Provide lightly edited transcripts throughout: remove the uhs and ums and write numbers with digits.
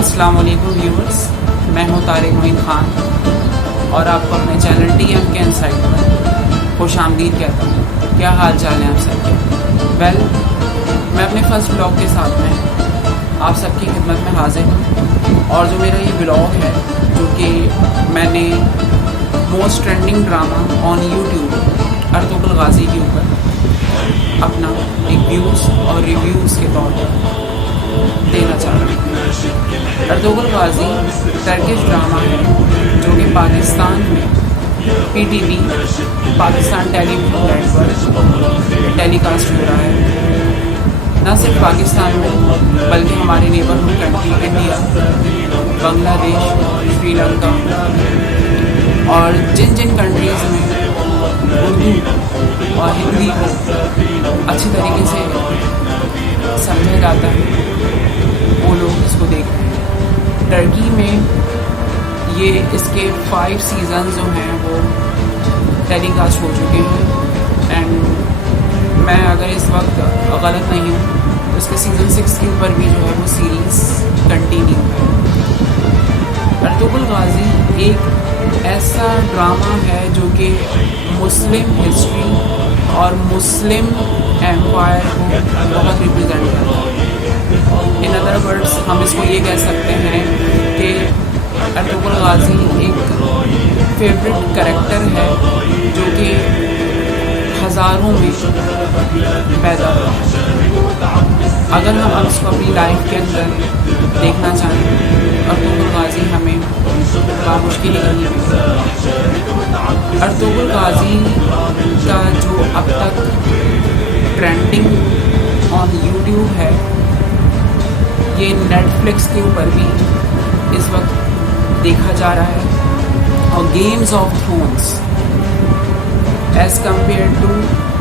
السلام علیکم ویورز، میں ہوں طارق معین خان اور آپ کو اپنے چینل ٹی ایم کے انسائٹ پر خوش آمدید کہتا ہوں۔ کیا حال چال ہیں آپ سب کے؟ میں اپنے فرسٹ بلاگ کے ساتھ میں آپ سب کی خدمت میں حاضر ہوں، اور جو میرا یہ بلاگ ہے جو کہ میں نے most trending drama on YouTube Ertugrul Ghazi کے اوپر اپنا ایک ویوز اور ریویوز کے طور پر دینا چاہ رہا ہوں۔ ارطغرل غازی ٹرکش ڈرامہ ہے جو کہ پاکستان میں پی ٹی وی پاکستان ٹیلی ویژن پر ٹیلی کاسٹ ہو رہا ہے۔ نہ صرف پاکستان میں بلکہ ہمارے نیبرہڈ کنٹری انڈیا، بنگلہ دیش، سری لنکا اور جن کنٹریز میں اردو اور ہندی کو اچھی طریقے سے سمجھا جاتا ہے وہ لوگ اس کو دیکھتے ہیں۔ ٹرکی میں یہ اس کے 5 سیزنز جو ہیں وہ ٹیلی کاسٹ ہو چکے ہیں، اینڈ میں اگر اس وقت غلط نہیں ہوں تو اس کے سیزن 6 کے اوپر بھی جو ہے وہ سیریز کنٹینیو ہے۔ ارطغرل غازی ایک ایسا ڈرامہ ہے جو کہ مسلم ہسٹری اور مسلم ایمپائر کو بہت ریپرزینٹ کرتا ہے۔ ان ادر ورڈس ہم اس کو یہ کہہ سکتے ہیں کہ ارطغرل غازی ایک فیوریٹ کریکٹر ہے جو کہ ہزاروں میں پیدا ہوا ہے۔ اگر ہم اس کو اپنی لائف کے اندر دیکھنا چاہیں ارطغرل غازی ہمیں بامشکل نہیں ملتی۔ ارطغرل غازی کا جو اب تک ٹرینڈنگ آن یوٹیوب ہے، یہ نیٹ فلکس کے اوپر بھی اس وقت دیکھا جا رہا ہے، اور games of thrones as compare to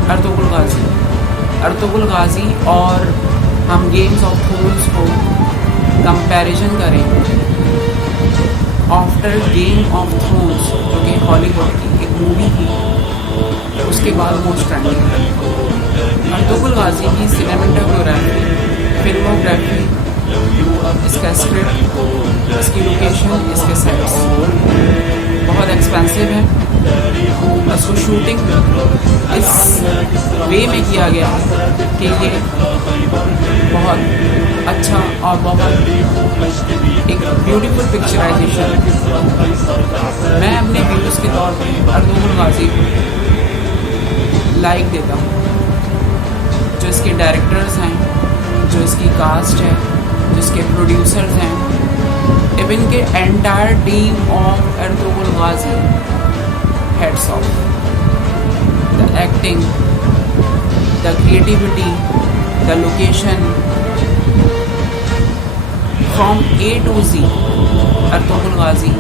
Ertugrul Ghazi اور ہم گیمز آف تھرونز کو کمپیریزن کریں آفٹر گیم آف تھرونز جو کہ ہالی ووڈ کی ایک مووی تھی، اس کے بعد موسٹ ٹرینڈنگ ہے۔ ارطغرل غازی کی سنیماٹوگرافی، فلموگرافی، اس کا اسکرپٹ، اس کی لوکیشن، اس کے سیٹس بہت ایکسپینسو ہے۔ اس کو شوٹنگ اس وے میں کیا گیا ہے کہ یہ بہت اچھا اور بہت ایک بیوٹیفل پکچرائزیشن ہے۔ میں اپنے ویوز کے طور پہ ارطغرل غازی کو لائک دیتا ہوں۔ جو اس کے ڈائریکٹرز ہیں، جو اس کی کاسٹ ہے، جو اس کے پروڈیوسرز ہیں، ایون کہ entire team of Ertugrul Ghazi, heads of the acting, the creativity, the location, from A to Z. Ertugrul Ghazi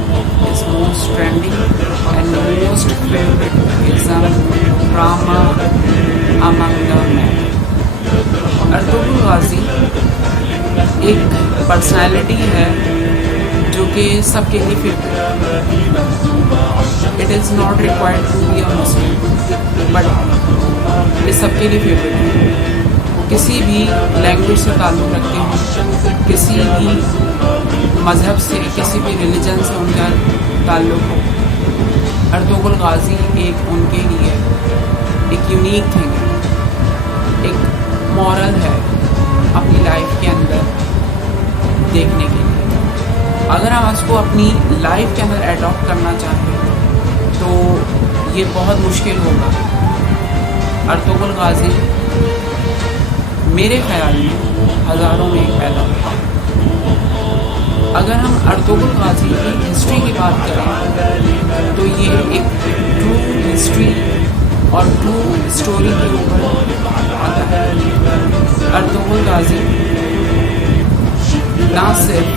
is most trending and most favoritism drama among the men. Ertugrul Ghazi ایک personality ہے جو کہ سب کے لیے favourite ہے۔ It is not required to be a Muslim, but یہ سب کے لیے فیوریٹ ہے۔ وہ کسی بھی لینگویج سے تعلق رکھتے ہیں، کسی بھی مذہب سے، کسی بھی ریلیجن سے ان کا تعلق ہو، ارطغرل غازی ایک ان کے لیے ایک یونیک تھنگ ہے، ایک مورل ہے اپنی لائف کے اندر دیکھنے کے لیے۔ اگر ہم اس کو اپنی لائف کے اندر ایڈاپٹ کرنا چاہیں تو یہ بہت مشکل ہوگا۔ ارطغرل غازی میرے خیال میں ہزاروں میں ایک پیدا ہوا۔ اگر ہم ارطغرل غازی کی ہسٹری کی بات کریں تو یہ ایک ٹرو ہسٹری اور ٹرو اسٹوری کے اوپر آتا ہے۔ ارطغرل غازی نہ صرف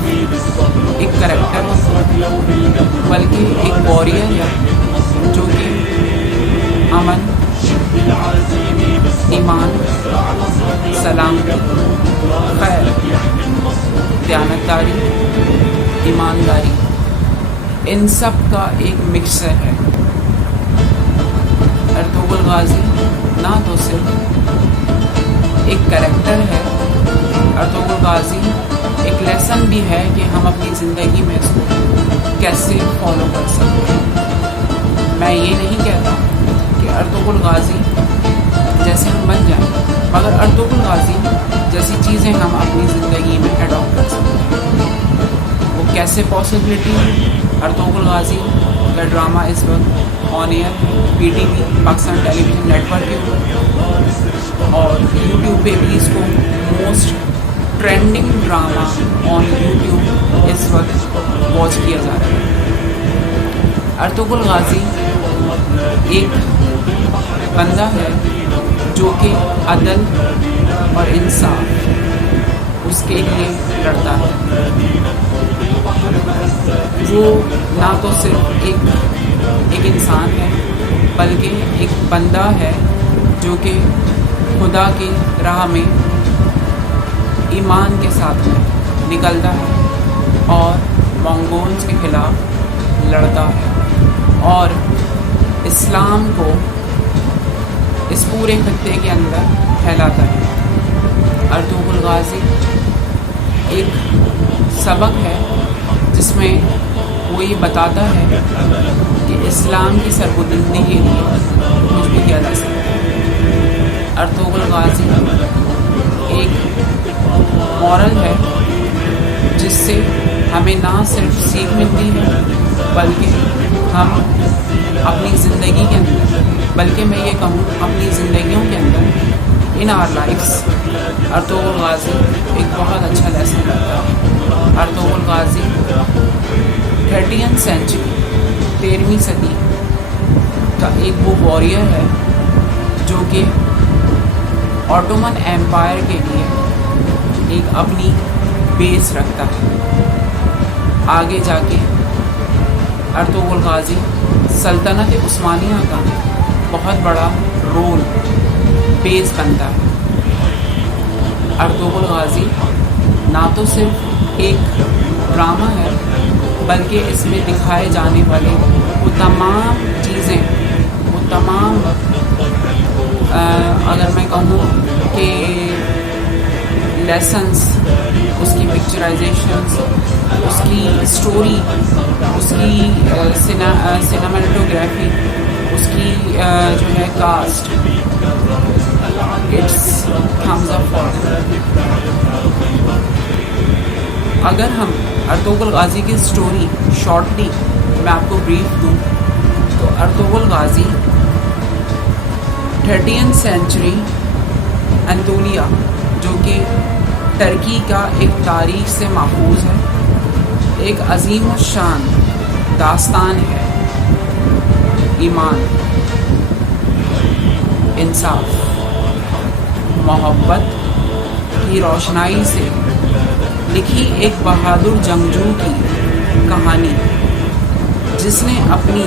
ایک کریکٹر بلکہ ایک واریر ہے جو کہ امن، ایمان، سلامتی، خیر، دیانتداری، ایمانداری، ان سب کا ایک مکسچر ہے۔ ارطغرل غازی نہ تو صرف ایک کریکٹر ہے، ارطغرل غازی ایک لیسن بھی ہے کہ ہم اپنی زندگی میں اس کو کیسے فالو کر سکتے ہیں. میں یہ نہیں کہتا کہ ارطغرل غازی جیسے ہم بن جائیں، مگر ارطغرل غازی جیسی چیزیں ہم اپنی زندگی میں اڈاپٹ کر سکتے ہیں. وہ کیسے پاسبلٹی ہے؟ ارطغرل غازی کا ڈرامہ اس وقت on air PTV Pakistan television network کے اوپر، اور یوٹیوب پہ بھی اس کو most trending drama on YouTube اس وقت واچ کیا جا رہا ہے. ارطغرل غازی ایک بندہ ہے جو کہ عدل اور انصاف اس کے لیے لڑتا ہے. وہ نہ تو صرف ایک انسان ہے، بلکہ ایک بندہ ہے جو کہ خدا کی راہ میں ایمان کے ساتھ نکلتا ہے اور منگولز کے خلاف لڑتا ہے اور اسلام کو اس پورے خطے کے اندر پھیلاتا ہے. ارطغرل غازی ایک سبق ہے جس میں وہ یہ بتاتا ہے کہ اسلام کی سربلندی کے لیے کچھ بھی کیا جا سکتا ہے. ارطغرل غازی ایک مورل ہے جس سے ہمیں نہ صرف سیکھ ملتی ہے بلکہ ہم اپنی زندگی کے اندر، بلکہ میں یہ کہوں اپنی زندگیوں کے اندر ان آر لائفس ارطغرل غازی ایک بہت اچھا لیسن کرتا ہے. ارطغرل غازی 13th سینچری 13ویں صدی کا ایک وہ واریر ہے جو کہ آٹومن ایمپائر کے لیے ایک اپنی بیس رکھتا ہے. آگے جا کے ارطغرل غازی سلطنت عثمانیہ کا بہت بڑا رول بیس بنتا ہے. ارطغرل غازی نہ تو صرف ایک ڈرامہ ہے بلکہ اس میں دکھائے جانے والے وہ تمام چیزیں، وہ تمام اگر میں کہوں کہ لیسنس، اس کی پکچرائزیشنس، اس کی اسٹوری، اس کی سنیماٹوگرافی، اس کی جو ہے cast, it's thumbs up for. اگر ہم ارطغرل غازی کی اسٹوری شارٹلی میں آپ کو بریف دوں تو ارطغرل غازی 13th سینچری انطولیہ جو کہ ترکی کا ایک تاریخ سے ماخوذ ہے، ایک عظیم الشان داستان ہے. ایمان، انصاف، محبت کی روشنائی سے لکھی ایک بہادر جنگجو کی کہانی جس نے اپنی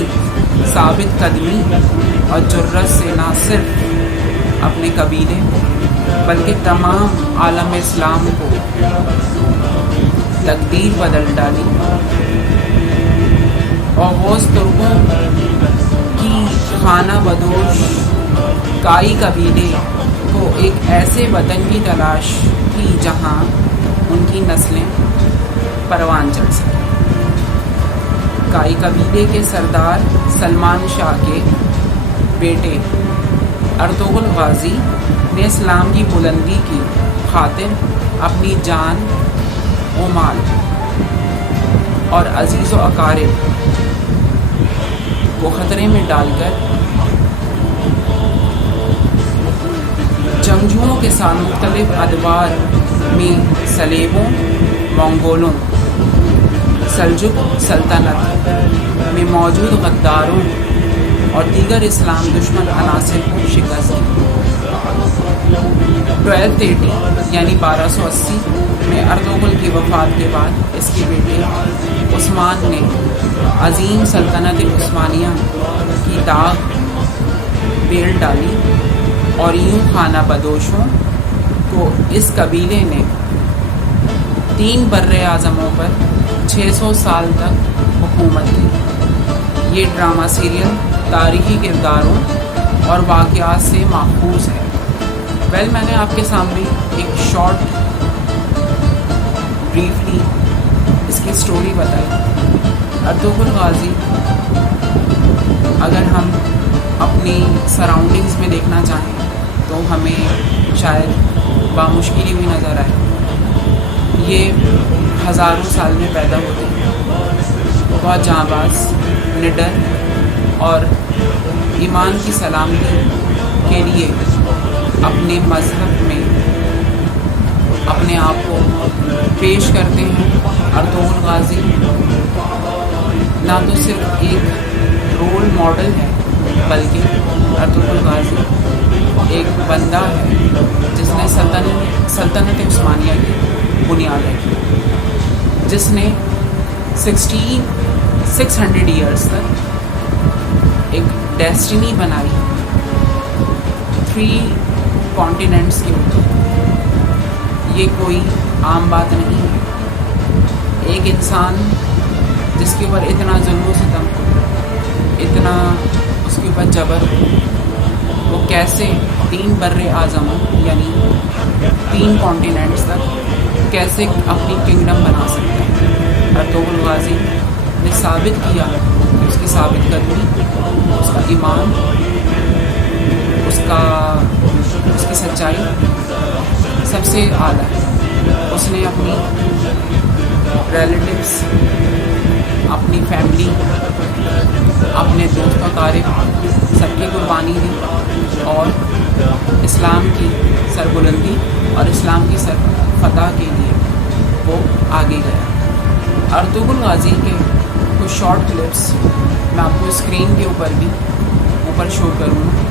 ثابت قدمی اور جرأت سے نہ صرف اپنے قبیلے بلکہ تمام عالم اسلام کو تقدیر بدل ڈالی اور غوث ترکوں کی خانہ بدوش کائی قبیلے کو ایک ایسے وطن کی تلاش کی جہاں ان کی نسلیں پروان چڑھ سکیں. کائی قبیلے کے سردار سلمان شاہ کے بیٹے ارطغرل غازی نے اسلام کی بلندی کی خاطر اپنی جان و مال اور عزیز و اقارب کو خطرے میں ڈال کر جنگجوؤں کے ساتھ مختلف ادوار میں سلیبوں، منگولوں، سلجوق سلطنت میں موجود غداروں اور دیگر اسلام دشمن عناصر کو شکست دی. 1280 یعنی 1280 میں ارطغرل کی وفات کے بعد اس کے بیٹے عثمان نے عظیم سلطنت عثمانیہ کی داغ بیل ڈالی اور یوں خانہ بدوشوں کو اس قبیلے نے 3 براعظموں پر 600 سال تک حکومت کی. یہ ڈرامہ سیریل تاریخی کرداروں اور واقعات سے ماخوذ ہے. میں نے آپ کے سامنے ایک شارٹ بریفلی اس کی اسٹوری بتائی. ارطغرل غازی اگر ہم اپنی سراؤنڈنگز میں دیکھنا چاہیں تو ہمیں شاید بامشکل بھی نظر آئے. یہ ہزاروں سال میں پیدا ہوتے ہیں, بہت جاں باز, نڈر اور ایمان کی سلامتی کے لیے اپنے مذہب میں اپنے آپ کو پیش کرتے ہیں. ارطغرل غازی نہ تو صرف ایک رول ماڈل ہے بلکہ ارطغرل غازی ایک بندہ ہے جس نے سلطنت عثمانیہ کی بنیاد رکھی, جس نے 600 ایئرس تک ایک ڈیسٹینی بنائی 3 کانٹیننٹس کے اوپر. یہ کوئی عام بات نہیں ہے. ایک انسان جس کے اوپر اتنا ظلم و ستم ہو, اتنا اس کے اوپر جبر ہو, وہ کیسے 3 بر اعظموں یعنی 3 کانٹیننٹس تک کیسے اپنی کنگڈم بنا سکتا ہے. ارطغرل غازی نے ثابت کیا کہ اس کی ثابت قدمی, اس کا ایمان, اس کی سچائی سب سے اعلیٰ ہے. اس نے اپنی ریلیٹیوز, اپنی فیملی, اپنے دوست اقارب سب کی قربانی دی اور اسلام کی سربلندی اور اسلام کی فتح کے لیے وہ آگے گیا. ارطغرل غازی کے کچھ شارٹ کلپس میں آپ کو اسکرین کے اوپر بھی شو کروں گا.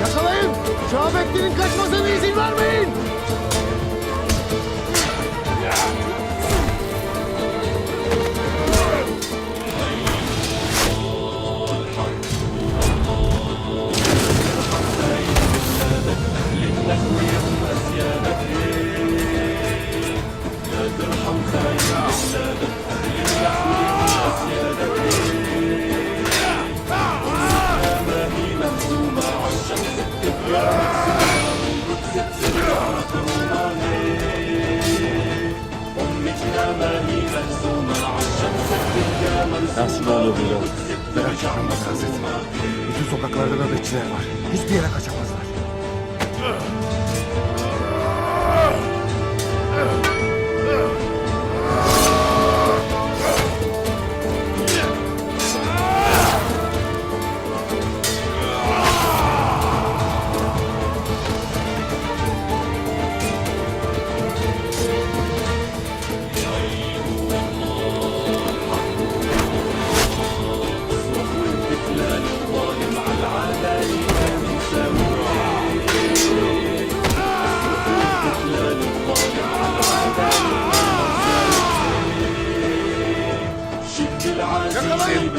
Yakalayın! Şahabettin'in kaçmasına izin vermeyin! Nasıl olur bu? Merak etme Hazreti. Bütün sokaklarda nöbetçiler var. Hiçbir yere kaçamazlar. Yakalayın!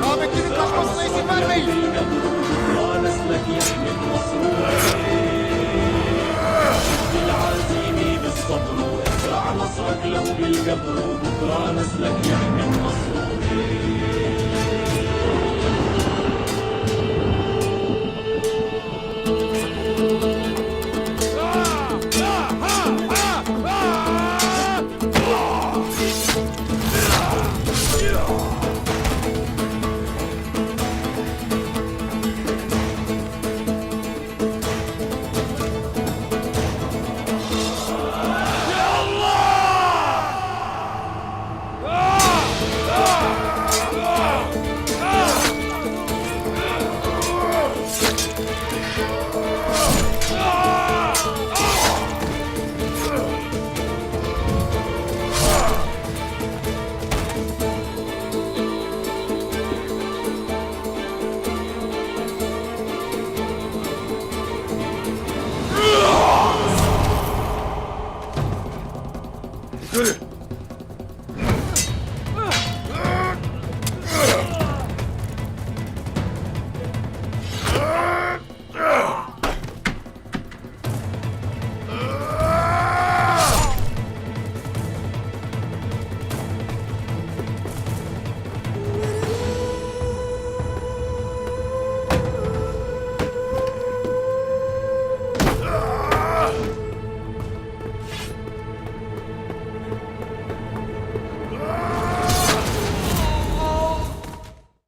Şahabettin'in kaçmasına izin vermeyin! Yürü.